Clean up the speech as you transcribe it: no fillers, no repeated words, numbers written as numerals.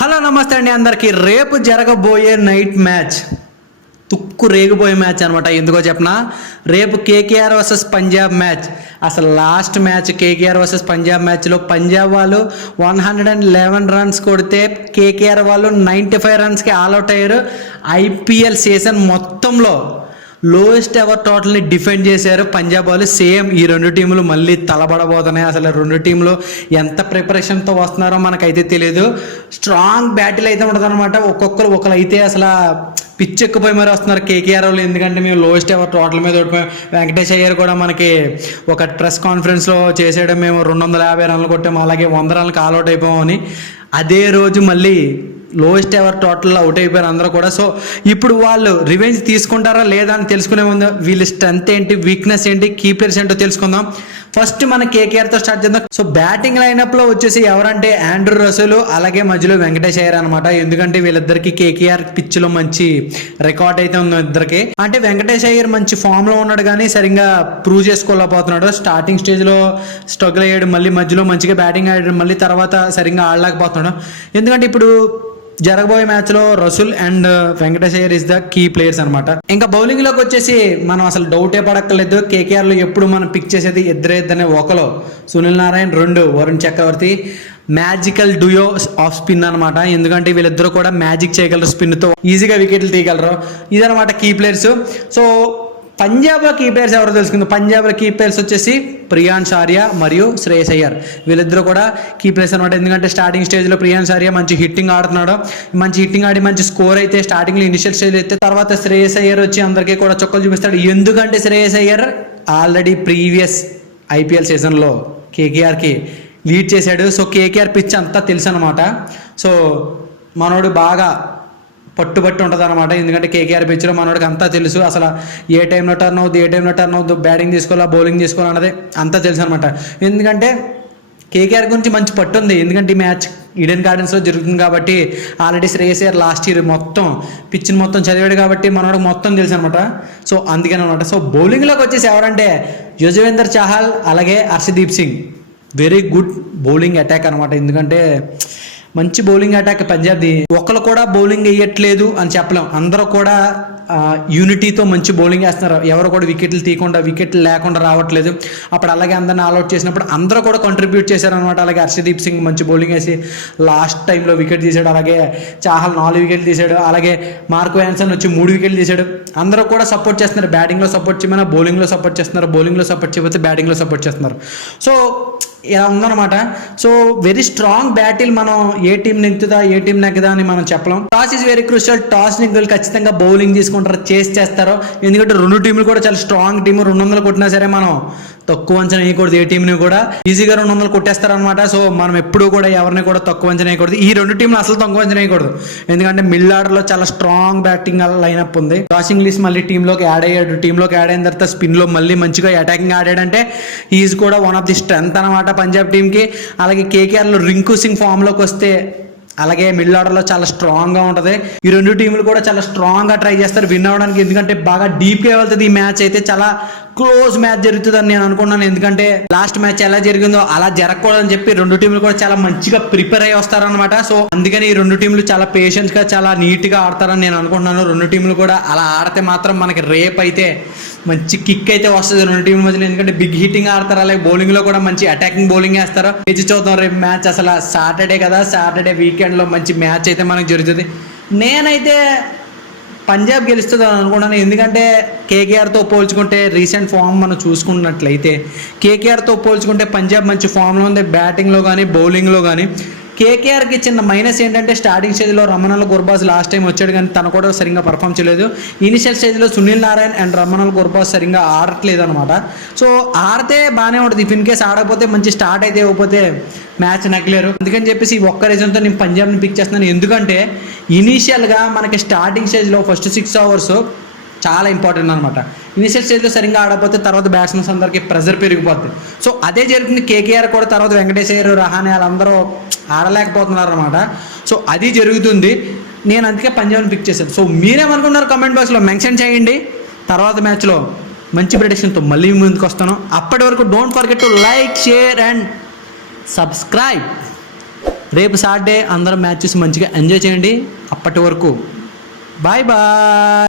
Hello నమస్తే అండి అందరికీ. రేపు జరగబోయే నైట్ మ్యాచ్ తుక్కు రేగిపోయే మ్యాచ్ అనమాట. ఎందుకో చెప్పనా, రేపు కేకేఆర్ వర్సెస్ పంజాబ్ మ్యాచ్. అసలు last match KKR versus Punjab మ్యాచ్లో పంజాబ్ వాళ్ళు 111 రన్స్ కొడితే కేకేఆర్ వాళ్ళు 95 రన్స్కి ఆల్అవుట్ అయ్యారు. ఐపీఎల్ సీజన్ మొత్తంలో లోయెస్ట్ ఎవర్ టోటల్ని డిఫెండ్ చేశారు పంజాబ్ వాళ్ళు. సేమ్ ఈ రెండు టీములు మళ్ళీ తలబడబోతున్నాయి. అసలు రెండు టీంలు ఎంత ప్రిపరేషన్తో వస్తున్నారో మనకైతే తెలియదు. స్ట్రాంగ్ బ్యాటిల్ అయితే ఉంటుంది అనమాట. ఒకరు అయితే అసలు పిచ్చెక్కిపోయి మరి వస్తున్నారు కేకేఆర్ వాళ్ళు. ఎందుకంటే మేము లోయెస్ట్ ఎవర్ టోటల్ మీద ఓడిపోయాం. వెంకటేష్ అయ్యర్ కూడా మనకి ఒక ప్రెస్ కాన్ఫరెన్స్లో చేసాడు, మేము 250 రన్లు కొట్టాము, అలాగే 100 రన్లకు ఆల్అవుట్ అయిపోయామని. అదే రోజు మళ్ళీ లోయెస్ట్ ఎవర్ టోటల్ అవుట్ అయిపోయారు అందరూ కూడా. సో ఇప్పుడు వాళ్ళు రివెంజ్ తీసుకుంటారా లేదా అని తెలుసుకునే ముందు వీళ్ళ స్ట్రెంత్ ఏంటి, వీక్నెస్ ఏంటి, కీ ప్లేయర్స్ ఏంటో తెలుసుకుందాం. ఫస్ట్ మన కేకేఆర్తో స్టార్ట్ చేద్దాం. సో బ్యాటింగ్ లైనప్లో వచ్చేసి ఎవరంటే ఆండ్రూ రసెల్, అలాగే మధ్యలో వెంకటేష్ అయ్యర్ అనమాట. ఎందుకంటే వీళ్ళిద్దరికి కేకేఆర్ పిచ్లో మంచి రికార్డ్ అయితే ఉంది ఇద్దరికి. అంటే వెంకటేష్ అయ్యర్ మంచి ఫామ్లో ఉన్నాడు కానీ సరిగ్గా ప్రూవ్ చేసుకోలేకపోతున్నాడు. స్టార్టింగ్ స్టేజ్లో స్ట్రగుల్ అయ్యాడు, మళ్ళీ మధ్యలో మంచిగా బ్యాటింగ్ ఆడాడు, మళ్ళీ తర్వాత సరిగ్గా ఆడలేకపోతున్నాడు. ఎందుకంటే ఇప్పుడు జరగబోయే మ్యాచ్లో Russell and Venkatesh Iyer is the key players అనమాట. ఇంకా బౌలింగ్లోకి వచ్చేసి మనం అసలు డౌటే పడక్కర్లేదు. కేకేఆర్లో ఎప్పుడు మనం పిక్ చేసేది ఇద్దరే. ఒకలో సునీల్ నారాయణ్, 2 వరుణ్ చక్రవర్తి. మ్యాజికల్ డూయో ఆఫ్ స్పిన్ అనమాట. ఎందుకంటే వీళ్ళిద్దరూ కూడా మ్యాజిక్ చేయగలరు, స్పిన్తో ఈజీగా వికెట్లు తీయగలరు. ఇదనమాట కీ ప్లేయర్స్. సో పంజాబ్లో కీ ప్లేయర్స్ ఎవరో తెలుసుకుందాం. పంజాబ్లో కీ ప్లేయర్స్ వచ్చేసి ప్రియాన్స్ ఆర్య మరియు శ్రేయస్ అయ్యర్. వీళ్ళిద్దరూ కూడా కీ ప్లేయర్స్ అనమాట. ఎందుకంటే స్టార్టింగ్ స్టేజ్లో ప్రియాన్స్ ఆర్య మంచి హిట్టింగ్ ఆడుతున్నాడు, మంచి హిట్టింగ్ ఆడి మంచి స్కోర్ అయితే స్టార్టింగ్లో ఇనిషియల్ స్టేజ్ అయితే, తర్వాత శ్రేయస్ అయ్యర్ వచ్చి అందరికీ కూడా చుక్కలు చూపిస్తాడు. ఎందుకంటే Shreyas Iyer already previous IPL సీజన్లో కేకేఆర్కి లీడ్ చేశాడు. సో కేకేఆర్ పిచ్ అంతా తెలుసు అనమాట. సో మనోడు బాగా పట్టుబట్టి ఉంటుంది అనమాట. ఎందుకంటే కేకేఆర్ పిచ్లో మనోడికి అంతా తెలుసు. అసలు ఏ టైంలో టర్న్ అవుద్దు, బ్యాటింగ్ తీసుకోవాలా, బౌలింగ్ తీసుకోవాలా అన్నది అంతా తెలుసు అనమాట. ఎందుకంటే కేకేఆర్ గురించి మంచి పట్టు ఉంది. ఎందుకంటే ఈ మ్యాచ్ ఈడెన్ గార్డెన్స్లో జరుగుతుంది కాబట్టి already Shreyas Iyer last year మొత్తం పిచ్ని మొత్తం చదివాడు కాబట్టి మనోడికి మొత్తం తెలుసు అనమాట. సో అందుకని అనమాట. సో బౌలింగ్లోకి వచ్చేసి ఎవరంటే యుజవేందర్ చాహల్, అలాగే Harshdeep Singh. Very good bowling attack అనమాట. ఎందుకంటే మంచి బౌలింగ్ అటాక్ పంజాబ్ది. ఒకరు కూడా బౌలింగ్ వేయట్లేదు అని చెప్పలేం. అందరూ కూడా యూనిటీతో మంచి బౌలింగ్ వేస్తున్నారు. ఎవరు కూడా వికెట్లు తీయకుండా, వికెట్లు లేకుండా రావట్లేదు. అప్పుడు అలాగే అందరిని ఆల్అౌట్ చేసినప్పుడు అందరూ కూడా కంట్రిబ్యూట్ చేశారనమాట. అలాగే హర్షదీప్ సింగ్ మంచి బౌలింగ్ వేసి లాస్ట్ టైంలో వికెట్ తీశాడు. అలాగే చాహల్ 4 వికెట్లు తీశాడు. అలాగే మార్క్ వ్యాన్సన్ వచ్చి 3 వికెట్లు తీశాడు. అందరూ కూడా సపోర్ట్ చేస్తున్నారు. బ్యాటింగ్లో సపోర్ట్ చేయమన్నా బౌలింగ్లో సపోర్ట్ చేస్తున్నారు, బౌలింగ్లో సపోర్ట్ చేయకపోతే బ్యాటింగ్లో సపోర్ట్ చేస్తున్నారు. సో ఇలా ఉందన్నమాట. So very strong battle. మనం ఏ టీం నెగ్గుతుందా ఏ టీం నెగ్గదా అని మనం చెప్పలేం. Toss is very crucial. Toss నెగ్గులు ఖచ్చితంగా బౌలింగ్ తీసుకుంటారు, చేస్తారు. ఎందుకంటే రెండు టీంలు కూడా చాలా స్ట్రాంగ్ టీము. 200 కొట్టినా సరే మనం తక్కువ అంచనా వేయకూడదు. ఏ టీంని కూడా ఈజీగా 200 కొట్టేస్తారనమాట. సో మనం ఎప్పుడు కూడా ఎవరిని కూడా తక్కువ అంచనా వేయకూడదు. ఈ రెండు టీంలు అసలు తక్కువ అంచనా వేయకూడదు. ఎందుకంటే మిడిల్ ఆర్డర్లో చాలా స్ట్రాంగ్ బ్యాటింగ్ లైనప్ ఉంది. జాష్ ఇంగ్లీష్ మళ్ళీ టీంలోకి యాడ్ అయ్యాడు. టీంలోకి యాడ్ అయిన తర్వాత స్పిన్లో మళ్ళీ మంచిగా అటాకింగ్ ఆడాడంటే ఈజ్ కూడా వన్ ఆఫ్ ది స్ట్రెంత్ అనమాట పంజాబ్ టీంకి. అలాగే కేకేఆర్లో రింకు సింగ్ ఫామ్లోకి వస్తే, అలాగే మిడిల్ ఆర్డర్లో చాలా స్ట్రాంగ్గా ఉంటుంది. ఈ రెండు టీంలు కూడా చాలా స్ట్రాంగ్గా ట్రై చేస్తారు విన్ అవ్వడానికి. ఎందుకంటే బాగా డీప్గా వెళ్తుంది ఈ మ్యాచ్. అయితే చాలా క్లోజ్ మ్యాచ్ జరుగుతుందని నేను అనుకున్నాను. ఎందుకంటే లాస్ట్ మ్యాచ్ ఎలా జరిగిందో అలా జరగకూడదని చెప్పి రెండు టీంలు కూడా చాలా మంచిగా ప్రిపేర్ అయ్యి వస్తారనమాట. సో అందుకని ఈ రెండు టీంలు చాలా పేషెన్స్గా, చాలా నీట్గా ఆడతారని నేను అనుకుంటున్నాను. రెండు టీంలు కూడా అలా ఆడితే మాత్రం మనకి రేపు అయితే మంచి కిక్ అయితే వస్తుంది రెండు టీంల మధ్యలో. ఎందుకంటే బిగ్ హిట్టింగ్ ఆడతారు, అలాగే బౌలింగ్లో కూడా మంచి అటాకింగ్ బౌలింగ్ వేస్తారు. వేచి చూద్దాం రేపు మ్యాచ్. అసలు సాటర్డే కదా, సాటర్డే వీకెండ్లో మంచి మ్యాచ్ అయితే మనకు జరుగుతుంది. నేనైతే పంజాబ్ గెలుస్తుంది అని అనుకుంటున్నాను. ఎందుకంటే కేకేఆర్తో పోల్చుకుంటే రీసెంట్ ఫామ్ మనం చూసుకున్నట్లయితే కేకేఆర్తో పోల్చుకుంటే పంజాబ్ మంచి ఫామ్లో ఉంది. బ్యాటింగ్లో కానీ బౌలింగ్లో కానీ. కేకేఆర్కి చిన్న మైనస్ ఏంటంటే స్టార్టింగ్ స్టేజ్లో రమణల్ గుర్బాజ్ లాస్ట్ టైం వచ్చాడు కానీ తను కూడా సరిగ్గా పర్ఫామ్ చేయలేదు. ఇనిషియల్ స్టేజ్లో సునీల్ నారాయణ్ అండ్ రమణల్ గుర్బాజ్ సరిగ్గా ఆడట్లేదు అనమాట. సో ఆడితే బాగానే ఉంటుంది. ఇఫ్ ఇన్ కేస్ ఆడకపోతే మంచి స్టార్ట్ అయితే ఇవ్వకపోతే మ్యాచ్ నెగ్గలేరు. అందుకని చెప్పేసి ఒక్క రీజన్తో నేను పంజాబ్ని పిక్ చేస్తున్నాను. ఎందుకంటే ఇనీషియల్గా మనకి స్టార్టింగ్ స్టేజ్లో ఫస్ట్ 6 అవర్స్ చాలా ఇంపార్టెంట్ అనమాట. ఇనిషియల్ స్టేజ్లో సరిగ్గా ఆడకపోతే తర్వాత బ్యాట్స్మెన్స్ అందరికీ ప్రెజర్ పెరిగిపోతుంది. సో అదే జరుగుతుంది కేకేఆర్ కూడా. తర్వాత వెంకటేష్ అయ్యర్, రహానే వాళ్ళందరూ ఆడలేకపోతున్నారు అనమాట. సో అది జరుగుతుంది. నేను అందుకే పంజాబ్ని పిక్ చేశాను. సో మీరేమనుకున్నారు కామెంట్ బాక్స్లో మెన్షన్ చేయండి. తర్వాత మ్యాచ్లో మంచి ప్రెడిక్షన్తో మళ్ళీ ముందుకు వస్తాను. అప్పటి వరకు don't forget to like, share and subscribe. రేపు సాటర్డే అందరం మ్యాచ్ చూసి మంచిగా ఎంజాయ్ చేయండి. అప్పటి వరకు బాయ్ బాయ్.